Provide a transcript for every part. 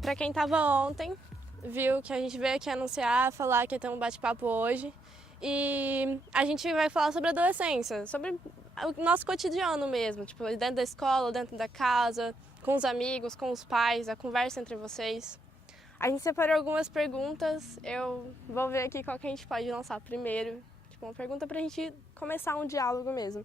pra quem tava ontem, viu que a gente veio aqui anunciar, falar que ia ter um bate-papo hoje. E a gente vai falar sobre a adolescência, sobre o nosso cotidiano mesmo, tipo, dentro da escola, dentro da casa, com os amigos, com os pais, a conversa entre vocês. A gente separou algumas perguntas, eu vou ver aqui qual que a gente pode lançar primeiro. Tipo, uma pergunta pra gente começar um diálogo mesmo.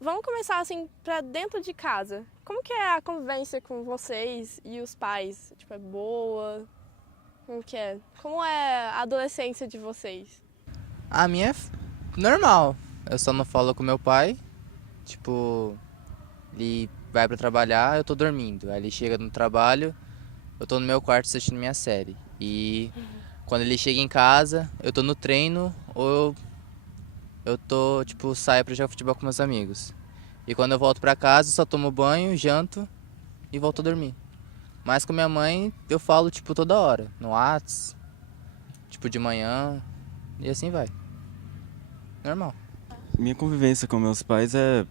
Vamos começar assim, pra dentro de casa. Como que é a convivência com vocês e os pais? Tipo, é boa? Como que é? Como é a adolescência de vocês? A minha é normal. Eu só não falo com meu pai. Tipo, ele vai pra trabalhar, eu tô dormindo. Aí ele chega no trabalho, eu tô no meu quarto assistindo minha série. E quando ele chega em casa, eu tô no treino ou eu tô, tipo, saio pra jogar futebol com meus amigos. E quando eu volto pra casa, eu só tomo banho, janto e volto a dormir. Mas com minha mãe, eu falo, tipo, toda hora. No Whats, tipo, de manhã. E assim vai. Normal. Minha convivência com meus pais é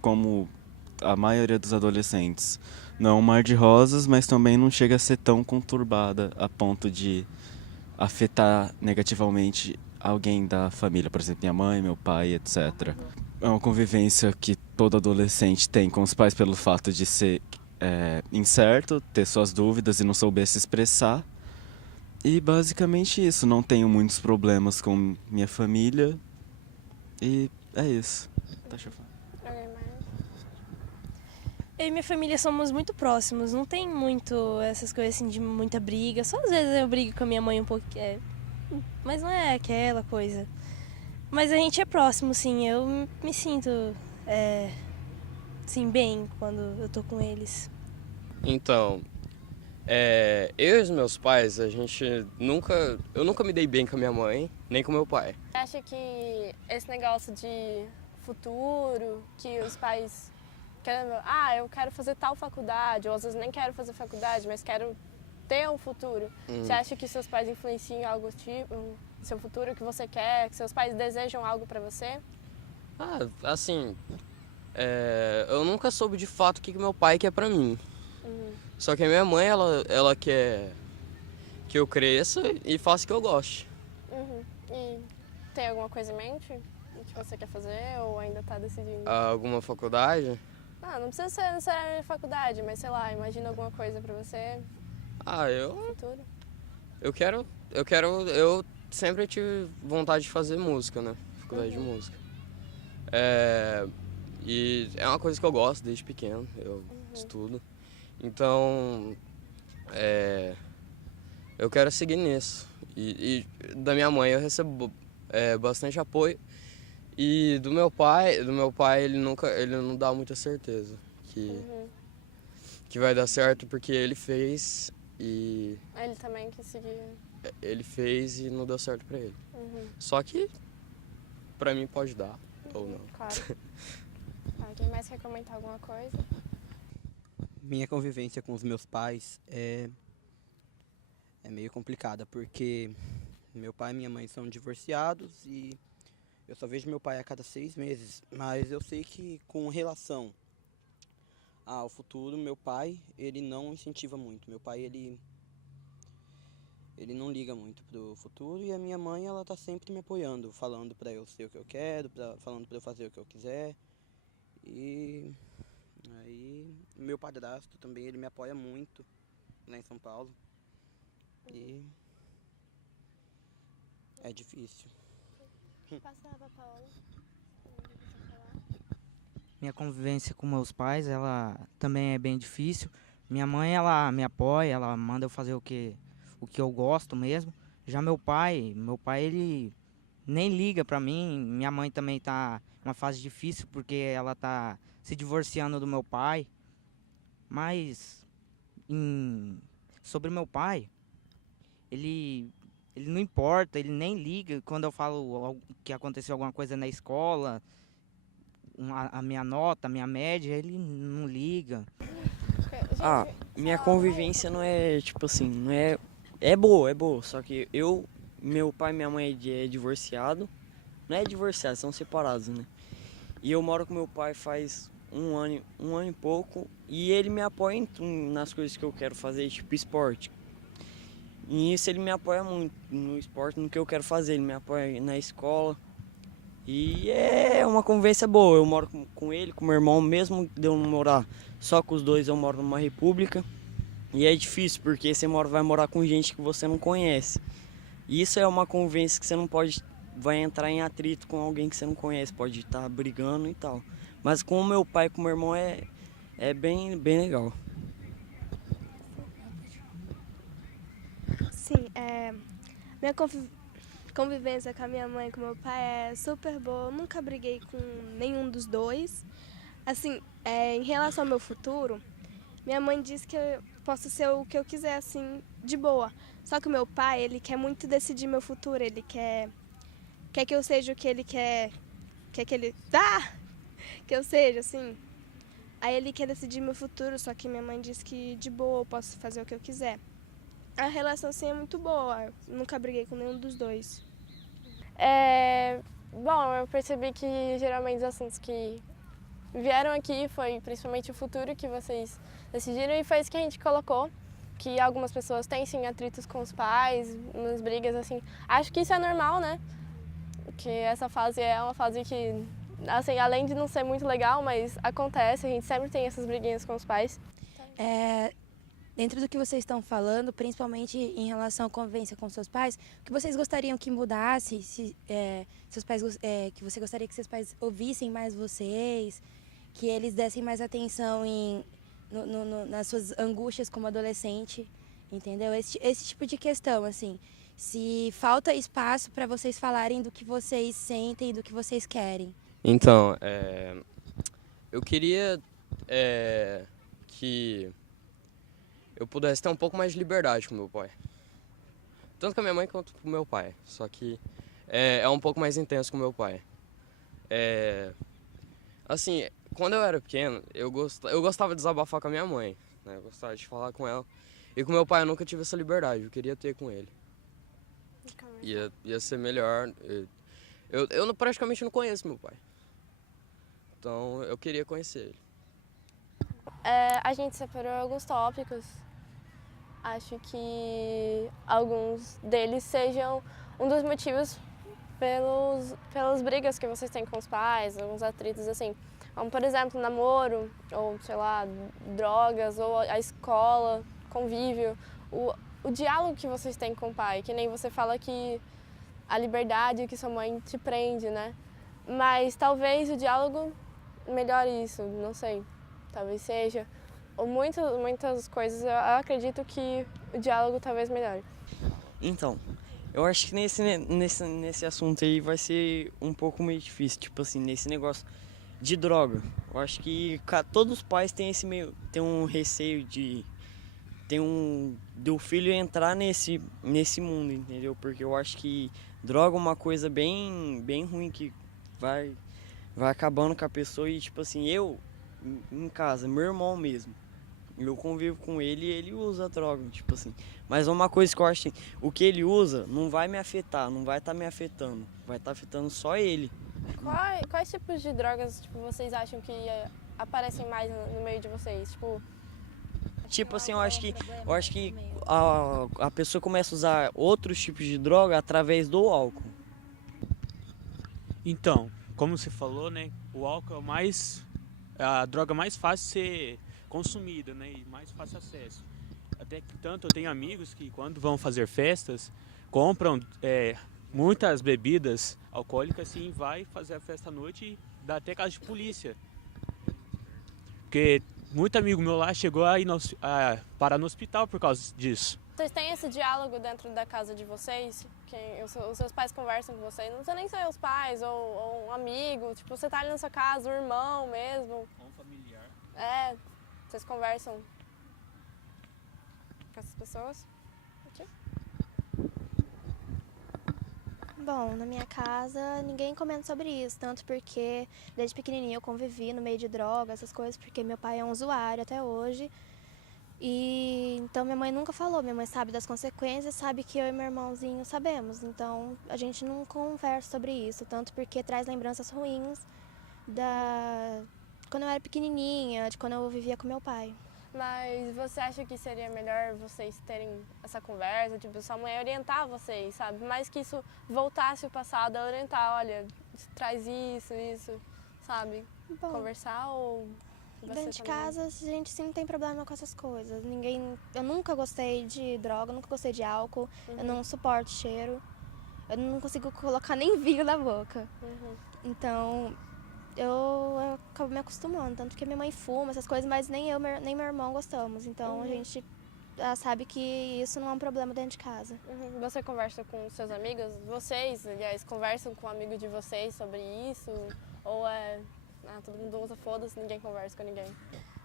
como a maioria dos adolescentes. Não é um mar de rosas, mas também não chega a ser tão conturbada a ponto de afetar negativamente alguém da família, por exemplo, minha mãe, meu pai, etc. É uma convivência que todo adolescente tem com os pais pelo fato de ser incerto, ter suas dúvidas e não souber se expressar. E basicamente isso, não tenho muitos problemas com minha família e é isso. Tá chafando. Eu e minha família somos muito próximos, não tem muito essas coisas assim de muita briga. Só às vezes eu brigo com a minha mãe um pouco, mas não é aquela coisa. Mas a gente é próximo, sim. Eu me sinto sim, bem quando eu tô com eles. Então, eu e os meus pais, eu nunca me dei bem com a minha mãe, nem com meu pai. Você acha que esse negócio de futuro, que os pais querem, eu quero fazer tal faculdade, ou às vezes nem quero fazer faculdade, mas quero ter um futuro. Você acha que seus pais influenciam em algo tipo, seu futuro, que você quer, que seus pais desejam algo pra você? Assim, eu nunca soube de fato o que meu pai quer pra mim. Só que a minha mãe, ela quer que eu cresça e faça o que eu goste. E tem alguma coisa em mente que você quer fazer ou ainda tá decidindo? Alguma faculdade? Não precisa ser necessariamente faculdade, mas sei lá, imagina alguma coisa pra você no futuro. Eu sempre tive vontade de fazer música, né? Faculdade de música. E é uma coisa que eu gosto desde pequeno, eu estudo. Então, eu quero seguir nisso. E da minha mãe eu recebo bastante apoio. E do meu pai ele não dá muita certeza que vai dar certo, porque ele fez e Ele também quis seguir. ele fez e não deu certo pra ele. Só que pra mim pode dar ou não. Claro. Quem mais quer comentar alguma coisa? Minha convivência com os meus pais é meio complicada, porque meu pai e minha mãe são divorciados e eu só vejo meu pai a cada 6 meses. Mas eu sei que com relação ao futuro, meu pai, ele não incentiva muito. Meu pai, ele não liga muito pro futuro, e a minha mãe, ela tá sempre me apoiando, falando pra eu ser o que eu quero, falando pra eu fazer o que eu quiser. E aí, meu padrasto também, ele me apoia muito lá em São Paulo. E é difícil. Passar pra Paola. Minha convivência com meus pais, ela também é bem difícil. Minha mãe, ela me apoia, ela manda eu fazer o que eu gosto mesmo. Já meu pai, ele nem liga pra mim. Minha mãe também tá numa fase difícil porque ela tá se divorciando do meu pai. Mas sobre meu pai, ele não importa, ele nem liga quando eu falo que aconteceu alguma coisa na escola, a minha nota, a minha média, ele não liga. Minha convivência não é, tipo assim, não é... É boa, só que meu pai e minha mãe é divorciado. Não é divorciado, são separados, né? E eu moro com meu pai faz um ano e pouco, e ele me apoia nas coisas que eu quero fazer, tipo esporte. E isso ele me apoia muito no esporte, no que eu quero fazer, ele me apoia na escola. E é uma convivência boa, eu moro com ele, com meu irmão, mesmo de eu não morar só com os dois, eu moro numa república. E é difícil, porque você vai morar com gente que você não conhece. E isso é uma convivência que você não pode, vai entrar em atrito com alguém que você não conhece, pode estar brigando e tal. Mas com o meu pai e com o meu irmão é bem legal. Sim, minha convivência com a minha mãe e com meu pai é super boa. Eu nunca briguei com nenhum dos dois. Assim, em relação ao meu futuro, minha mãe diz que eu posso ser o que eu quiser, assim, de boa. Só que o meu pai, ele quer muito decidir meu futuro. Ele quer que eu seja o que ele quer que ele... que eu seja, assim. Aí ele quer decidir meu futuro, só que minha mãe diz que de boa eu posso fazer o que eu quiser. A relação, assim, é muito boa. Eu nunca briguei com nenhum dos dois. Bom, eu percebi que geralmente os assuntos que vieram aqui foi principalmente o futuro que vocês decidiram e foi isso que a gente colocou, que algumas pessoas têm sim atritos com os pais, umas brigas assim. Acho que isso é normal, né? Que essa fase é uma fase que, assim, além de não ser muito legal, mas acontece, a gente sempre tem essas briguinhas com os pais. Dentro do que vocês estão falando, principalmente em relação à convivência com seus pais, o que vocês gostariam que mudasse, seus pais, que você gostaria que seus pais ouvissem mais vocês, que eles dessem mais atenção nas suas angústias como adolescente, entendeu? Esse tipo de questão, assim, se falta espaço para vocês falarem do que vocês sentem, do que vocês querem. Então, eu queria que eu pudesse ter um pouco mais de liberdade com meu pai. Tanto com a minha mãe quanto com meu pai. Só que é um pouco mais intenso com meu pai. Assim, quando eu era pequeno, eu gostava de desabafar com a minha mãe, né? Eu gostava de falar com ela. E com meu pai eu nunca tive essa liberdade, eu queria ter com ele. Ia ser melhor. Eu praticamente não conheço meu pai. Então eu queria conhecer ele. A gente separou alguns tópicos. Acho que alguns deles sejam um dos motivos pelas brigas que vocês têm com os pais, alguns atritos assim. Como, por exemplo, namoro, ou sei lá, drogas, ou a escola, convívio. O diálogo que vocês têm com o pai, que nem você fala que a liberdade que sua mãe te prende, né? Mas talvez o diálogo melhore isso, não sei. Talvez seja. Ou muitas coisas, eu acredito que o diálogo talvez melhore. Então, eu acho que nesse assunto aí vai ser um pouco meio difícil, tipo assim, nesse negócio de droga. Eu acho que todos os pais têm tem um receio do filho entrar nesse mundo, entendeu? Porque eu acho que droga é uma coisa bem ruim que vai acabando com a pessoa e, tipo assim, eu em casa, meu irmão mesmo, eu convivo com ele e ele usa droga, tipo assim. Mas uma coisa que eu acho, o que ele usa não vai me afetar, não vai estar me afetando, vai estar afetando só ele. Quais tipos de drogas vocês acham que aparecem mais no meio de vocês? Tipo assim, eu acho que a pessoa começa a usar outros tipos de droga através do álcool. Então, como você falou, né, o álcool é a droga mais fácil de ser consumida, né, e mais fácil acesso. Até que tanto eu tenho amigos que quando vão fazer festas, compram muitas bebidas alcoólicas e vai fazer a festa à noite e dá até caso de polícia. Porque muito amigo meu lá chegou a ir parar no hospital por causa disso. Vocês têm esse diálogo dentro da casa de vocês? Que os seus pais conversam com vocês? Não precisa nem ser os pais ou um amigo. Tipo, você tá ali na sua casa, o irmão mesmo. Um familiar. Vocês conversam com essas pessoas? Aqui. Bom, na minha casa ninguém comenta sobre isso, tanto porque desde pequenininho eu convivi no meio de drogas, essas coisas, porque meu pai é um usuário até hoje. E então minha mãe nunca falou, minha mãe sabe das consequências, sabe que eu e meu irmãozinho sabemos. Então a gente não conversa sobre isso, tanto porque traz lembranças ruins quando eu era pequenininha, de quando eu vivia com meu pai. Mas você acha que seria melhor vocês terem essa conversa, tipo, sua mãe orientar vocês, sabe? Mais que isso voltasse o passado, a orientar, olha, traz isso, sabe? Bom, Conversar ou você dentro de também? casa, a gente sim não tem problema com essas coisas. Eu nunca gostei de droga, nunca gostei de álcool, eu não suporto cheiro. Eu não consigo colocar nem vinho na boca. Então, eu acabo me acostumando. Tanto que minha mãe fuma, essas coisas, mas nem eu nem meu irmão gostamos. Então, a gente sabe que isso não é um problema dentro de casa. Você conversa com seus amigos? Vocês, aliás, conversam com um amigo de vocês sobre isso? Ou todo mundo usa foda-se, ninguém conversa com ninguém?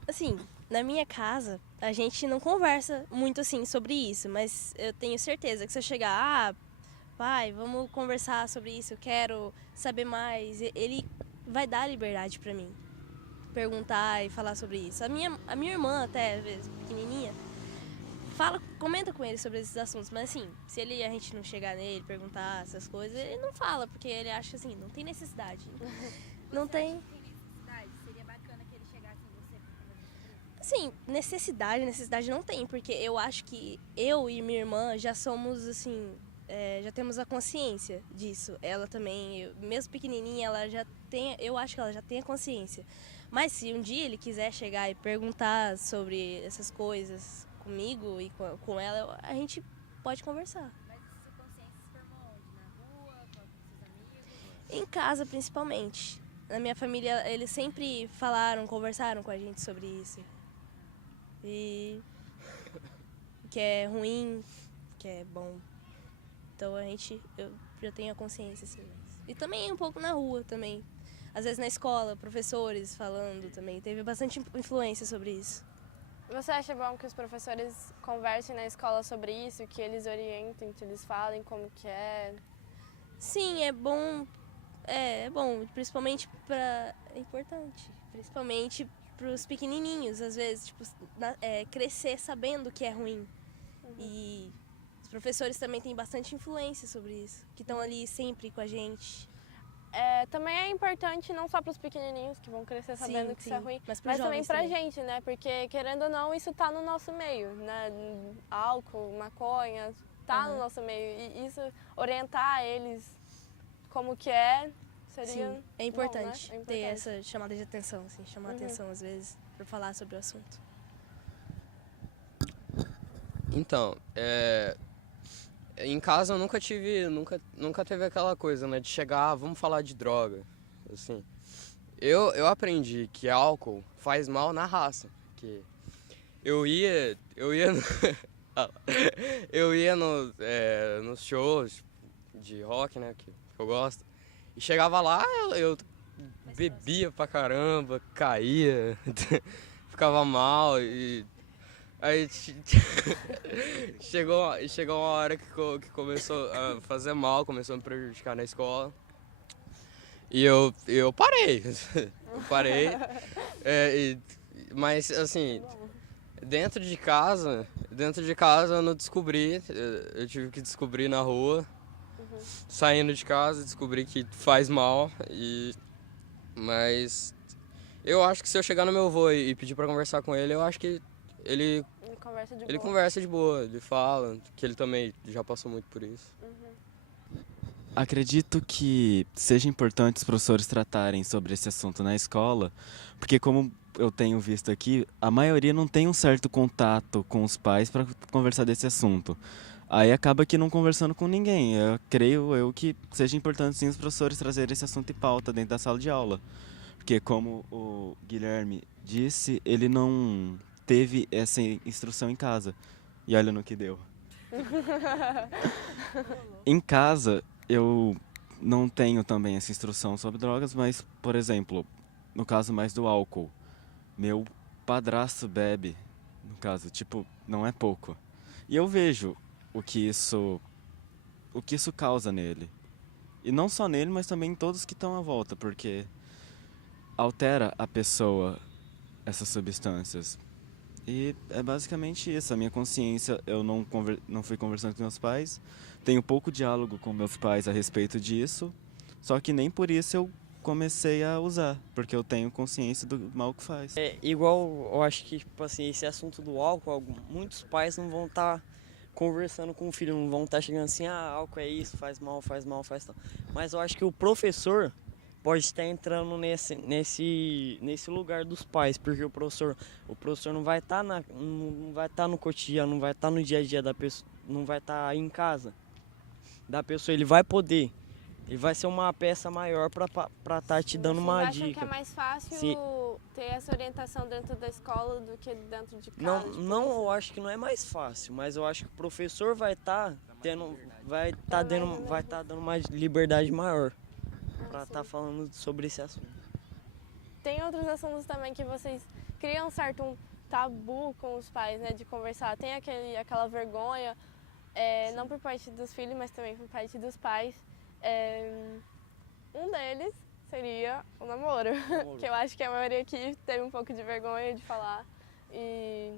Assim, na minha casa, a gente não conversa muito assim sobre isso, mas eu tenho certeza que se eu chegar, pai, vamos conversar sobre isso, eu quero saber mais, ele vai dar liberdade pra mim, perguntar e falar sobre isso. A minha irmã, até, às vezes, pequenininha, comenta com ele sobre esses assuntos, mas assim, se a gente não chegar nele, perguntar essas coisas, ele não fala, porque ele acha assim, não tem necessidade. Não tem... Seria bacana que ele chegasse em você pra conversar. Assim, necessidade não tem, porque eu acho que eu e minha irmã já somos, assim, já temos a consciência disso. Ela também, mesmo pequenininha, eu acho que ela já tem a consciência. Mas se um dia ele quiser chegar e perguntar sobre essas coisas comigo e com ela, a gente pode conversar. Mas essa consciência se formou onde? Na rua, com seus amigos? Em casa, principalmente. Na minha família, eles sempre conversaram com a gente sobre isso. E que é ruim, que é bom. Então eu já tenho a consciência, assim. E também um pouco na rua também. Às vezes na escola, professores falando também. Teve bastante influência sobre isso. Você acha bom que os professores conversem na escola sobre isso, que eles orientem, que eles falem como que é? Sim, é bom. É bom, principalmente é importante. Principalmente para os pequenininhos, às vezes, tipo, crescer sabendo que é ruim. E os professores também têm bastante influência sobre isso, que estão ali sempre com a gente. Também é importante não só para os pequenininhos que vão crescer sabendo que isso é ruim, mas também pra gente, né? Porque, querendo ou não, isso tá no nosso meio, né? Álcool, maconha, tá no nosso meio. E isso, orientar eles como que seria Sim, é importante, bom, né? ter essa chamada de atenção, assim, chamar a atenção às vezes para falar sobre o assunto. Então, em casa eu nunca teve aquela coisa, né, de chegar, vamos falar de droga, assim. Eu aprendi que álcool faz mal na raça, que eu ia nos shows de rock, né, que eu gosto, e chegava lá, eu bebia pra caramba, caía, ficava mal e aí chegou uma hora que começou a fazer mal, começou a me prejudicar na escola. E eu parei. Eu parei. Mas assim, dentro de casa eu não descobri. Eu tive que descobrir na rua. Saindo de casa, descobri que faz mal. Mas eu acho que se eu chegar no meu avô e pedir pra conversar com ele, eu acho que ele conversa de boa, ele fala que ele também já passou muito por isso. Acredito que seja importante os professores tratarem sobre esse assunto na escola, porque como eu tenho visto aqui, a maioria não tem um certo contato com os pais para conversar desse assunto. Aí acaba que não conversando com ninguém. Eu creio que seja importante sim os professores trazerem esse assunto em pauta dentro da sala de aula. Porque como o Guilherme disse, ele não teve essa instrução em casa. E olha no que deu. Em casa, eu não tenho também essa instrução sobre drogas, mas, por exemplo, no caso mais do álcool, meu padrasto bebe, no caso, tipo, não é pouco. E eu vejo o que isso causa nele. E não só nele, mas também em todos que estão à volta, porque altera a pessoa essas substâncias. E é basicamente isso. A minha consciência, eu não fui conversando com meus pais, tenho pouco diálogo com meus pais a respeito disso, só que nem por isso eu comecei a usar, porque eu tenho consciência do mal que faz. É igual, eu acho que, tipo assim, esse assunto do álcool, muitos pais não vão estar conversando com o filho, não vão estar chegando assim, álcool é isso, faz mal, faz tal. Mas eu acho que o professor pode estar entrando nesse lugar dos pais, porque o professor não vai estar não vai estar no cotidiano, não vai estar no dia a dia da pessoa, não vai estar em casa da pessoa, ele vai ser uma peça maior para estar te dando uma Vocês acham dica. que é mais fácil ter essa orientação dentro da escola do que dentro de casa? Não, eu acho que não é mais fácil, mas eu acho que o professor vai estar dando uma liberdade maior para estar falando sobre esse assunto. Tem outros assuntos também que vocês criam um tabu com os pais, né, de conversar. Tem aquela vergonha, não por parte dos filhos, mas também por parte dos pais. Um deles seria o namoro, que eu acho que a maioria aqui teve um pouco de vergonha de falar. E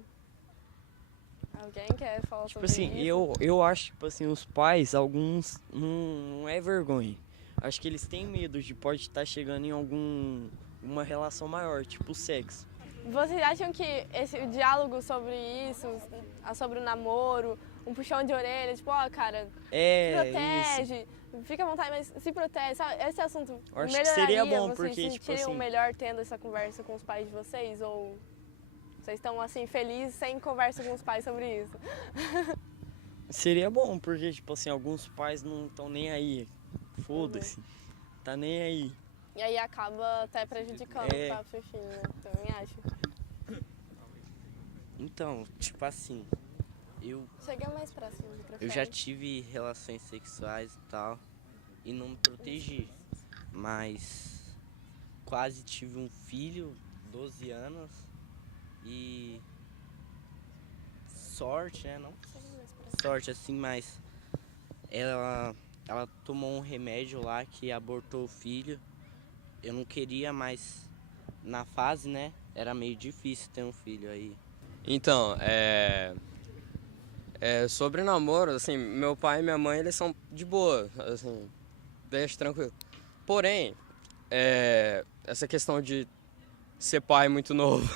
alguém quer falar sobre assim, isso? eu acho, tipo assim, os pais, alguns, não é vergonha. Acho que eles têm medo de pode estar chegando em uma relação maior, tipo sexo. Vocês acham que o diálogo sobre isso, sobre o namoro, um puxão de orelha, tipo, cara, protege, fica à vontade, mas se protege, sabe? Esse assunto acho melhoraria, que seria bom, vocês porque, se tipo sentiriam assim, melhor tendo essa conversa com os pais de vocês? Ou vocês estão, assim, felizes sem conversa com os pais sobre isso? seria bom, porque, tipo assim, alguns pais não estão nem aí. Foda-se, tá nem aí. E aí acaba até prejudicando o seu filho, né? Também acho. Então, tipo assim, Chega mais próximo do microfone. eu já tive relações sexuais e tal, e não me protegi. Mas quase tive um filho, 12 anos, e sorte, né? Não sorte assim, mas ela tomou um remédio lá que abortou o filho. Eu não queria, mas na fase, né, era meio difícil ter um filho aí. Então, sobre namoro, assim, meu pai e minha mãe, eles são de boa, assim, deixa tranquilo. Porém, essa questão de ser pai muito novo,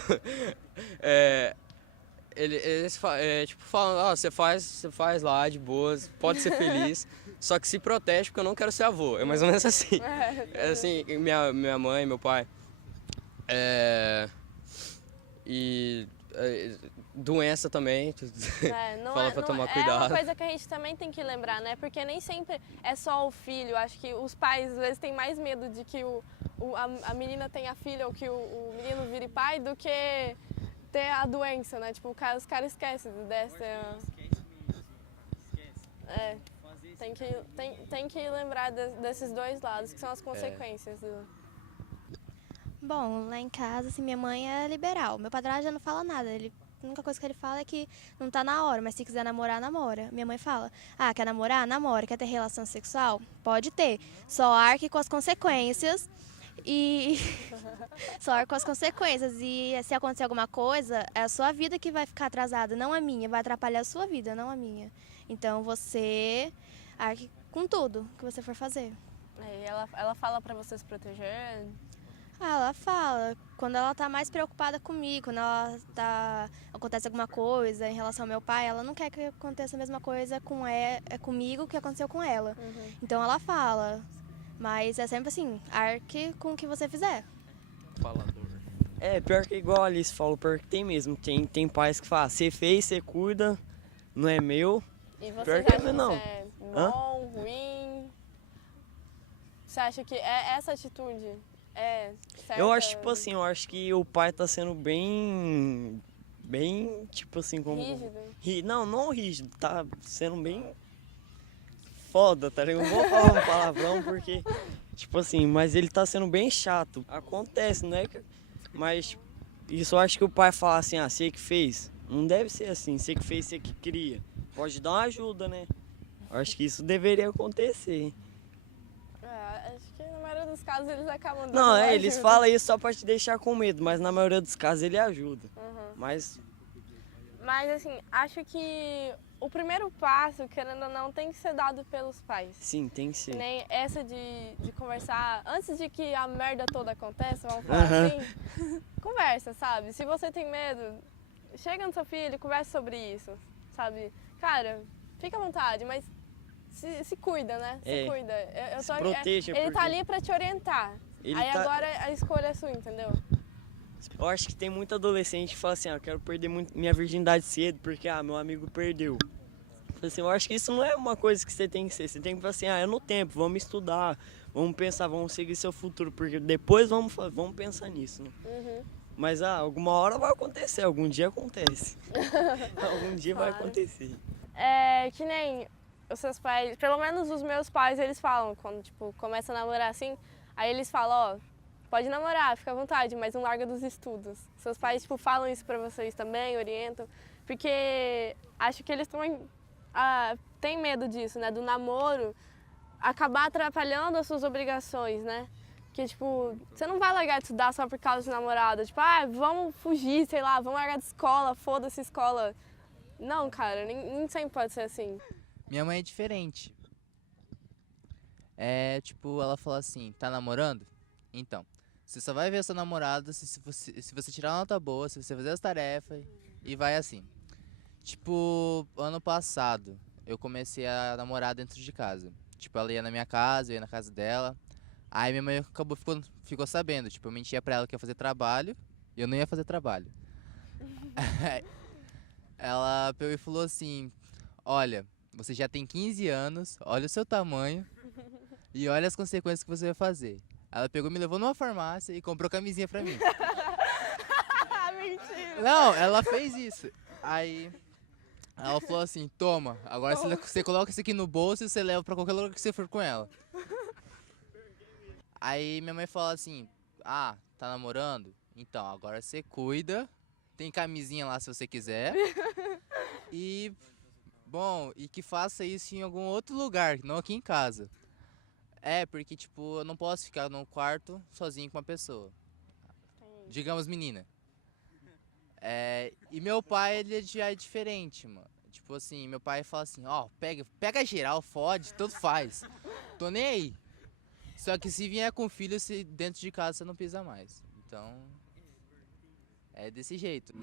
eles tipo, falam, você faz lá de boas, pode ser feliz, só que se protege porque eu não quero ser avô, é mais ou menos assim. Assim, minha mãe, meu pai, e doença também, fala pra tomar cuidado. É uma coisa que a gente também tem que lembrar, né? Porque nem sempre é só o filho. Acho que os pais, às vezes, têm mais medo de que a menina tenha filho ou que o menino vire pai do que ter a doença, né? Tipo, os caras esquecem dessa... Tem que lembrar desses dois lados, que são as consequências do... Bom, lá em casa, assim, minha mãe é liberal. Meu padrasto já não fala nada. A única coisa que ele fala é que não tá na hora, mas se quiser namorar, namora. Minha mãe fala, quer namorar? Namora. Quer ter relação sexual? Pode ter. Só arque com as consequências. Só arque com as consequências. E se acontecer alguma coisa, é a sua vida que vai ficar atrasada, não a minha. Vai atrapalhar a sua vida, não a minha. Então você arque com tudo que você for fazer. Ela fala pra você se proteger? Ela fala, quando ela tá mais preocupada comigo, quando acontece alguma coisa em relação ao meu pai, ela não quer que aconteça a mesma coisa comigo que aconteceu com ela. Então ela fala, mas é sempre assim, arque com o que você fizer. Falador. Pior que igual a Alice falou, pior que tem mesmo. Tem pais que falam, você fez, você cuida, não é meu. E você pior acha que não. Que é bom, ruim? Você acha que essa atitude certa? Eu acho, tipo assim, que o pai tá sendo bem, tipo assim, como... Rígido? Não rígido, tá sendo bem foda, tá ligado? Não vou falar um palavrão porque, tipo assim, mas ele tá sendo bem chato. Acontece, né? Mas isso eu acho que o pai fala assim, você que fez. Não deve ser assim, você que fez, você que cria. Pode dar uma ajuda, né? Eu acho que isso deveria acontecer. Acho que na maioria dos casos eles acabam dando Não, ajuda. eles falam isso só pra te deixar com medo, mas na maioria dos casos ele ajuda. Mas assim, acho que o primeiro passo, querendo ou não, tem que ser dado pelos pais. Sim, tem que Que ser. nem essa de conversar, antes de que a merda toda aconteça, vamos falar assim, conversa, sabe? Se você tem medo, chega no seu filho e conversa sobre isso, sabe? Cara, fica à vontade, mas se cuida, né? Se cuida. Se proteja, ele porque tá ali pra te orientar. Aí tá- agora a escolha é sua, entendeu? Eu acho que tem muito adolescente que fala assim, eu quero perder minha virgindade cedo porque, meu amigo perdeu. Assim, eu acho que isso não é uma coisa que você tem que ser. Você tem que falar assim, é no tempo, vamos estudar, vamos pensar, vamos seguir seu futuro, porque depois vamos pensar nisso. Né? Uhum. Mas alguma hora vai acontecer, algum dia acontece. Algum dia vai acontecer. É que nem os seus pais, pelo menos os meus pais, eles falam, quando tipo, começa a namorar assim, aí eles falam, pode namorar, fica à vontade, mas não larga dos estudos. Seus pais tipo, falam isso pra vocês também, orientam, porque acho que eles também têm medo disso, né, do namoro acabar atrapalhando as suas obrigações, né? Que, tipo, você não vai largar de estudar só por causa de namorado. Tipo, vamos fugir, sei lá, vamos largar de escola, foda-se escola. Não, cara, nem sempre pode ser assim. Minha mãe é diferente. Tipo, ela fala assim, tá namorando? Então, você só vai ver sua namorada se você tirar uma nota boa, se você fazer as tarefas e vai assim. Tipo, ano passado, eu comecei a namorar dentro de casa. Tipo, ela ia na minha casa, eu ia na casa dela. Aí minha mãe ficou sabendo, tipo, eu mentia pra ela que ia fazer trabalho e eu não ia fazer trabalho. Ela pegou e falou assim, olha, você já tem 15 anos, olha o seu tamanho e olha as consequências que você vai fazer. Ela pegou e me levou numa farmácia e comprou camisinha pra mim. Mentira! Não, ela fez isso. Aí ela falou assim, toma, agora você coloca isso aqui no bolso e você leva pra qualquer lugar que você for com ela. Aí minha mãe fala assim, tá namorando? Então, agora você cuida, tem camisinha lá se você quiser. E, e que faça isso em algum outro lugar, não aqui em casa. Porque, tipo, eu não posso ficar no quarto sozinho com uma pessoa. Digamos, menina. E meu pai, ele já é diferente, mano. Tipo assim, meu pai fala assim, pega geral, fode, tudo faz. Tô nem aí. Só que se vier com filho, dentro de casa você não pisa mais. Então, é desse jeito.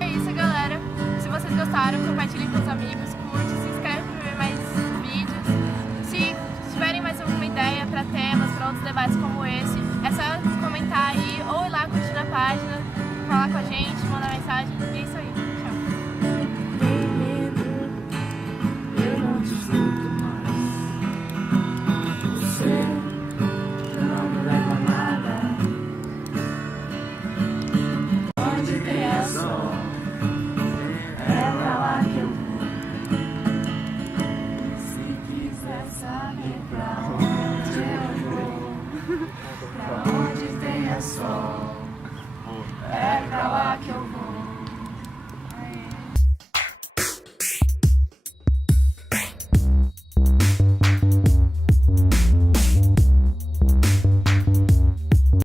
É isso, galera. Se vocês gostaram, compartilhem com os amigos, curte, se inscreve para ver mais vídeos. Se tiverem mais alguma ideia para temas, para outros debates como esse,